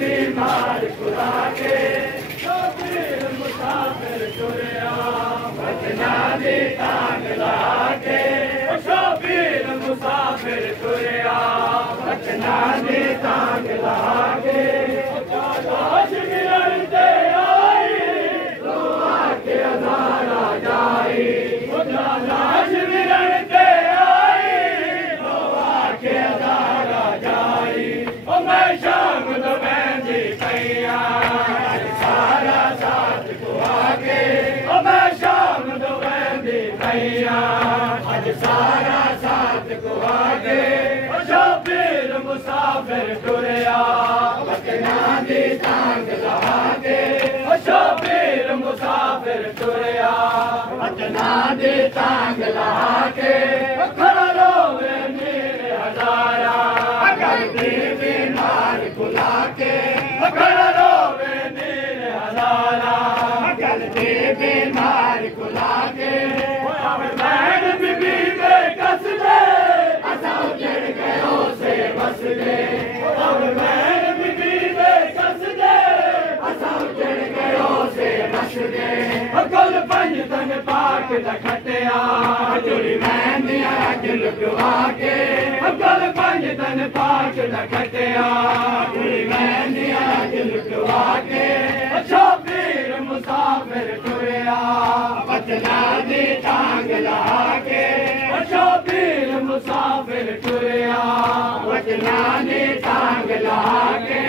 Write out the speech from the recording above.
बीमार खुदा के मुसाफिर तुरया बचना दी टांग लहा के शोबीर मुसाफिर तुरया बचना दी टांग लहा के लाश मिलन दे आई दुआ के अज़ारा जाई लाश मिलन दे आई दुआ के अज़ारा जाई ओ मैं शाम दो बहंदी पैया सारा साथ को आके ओ मैं शाम दो बहंदी पैया आज सारा साथ को आके ओ शोबीर मुसाफिर तुरया बचना दी टांग लहा के ओ शोबीर मुसाफिर तुरया बचना दी टांग लहा के खड़ा रोवे मेरे हजारा अगर बीमार खुला के खड़ा रोवे मेरे हजारा अगर बीमार खुला के बहन बीबी में कस दे असा उजड़ गयो से बस दे बहन बीबी में कस दे असा उजड़ गयो से बस दे कल पंज तन पाक लखटिया जुड़ी मेहंदिया दिल दुआ के कल पंज तन पाक लखटिया जुड़ी मेहंदिया दिल दुआ के शोबीर मुसाफिर तुरया बचना दी टांग लहा के शोबीर मुसाफिर तुरया बचना दी टांग लहा के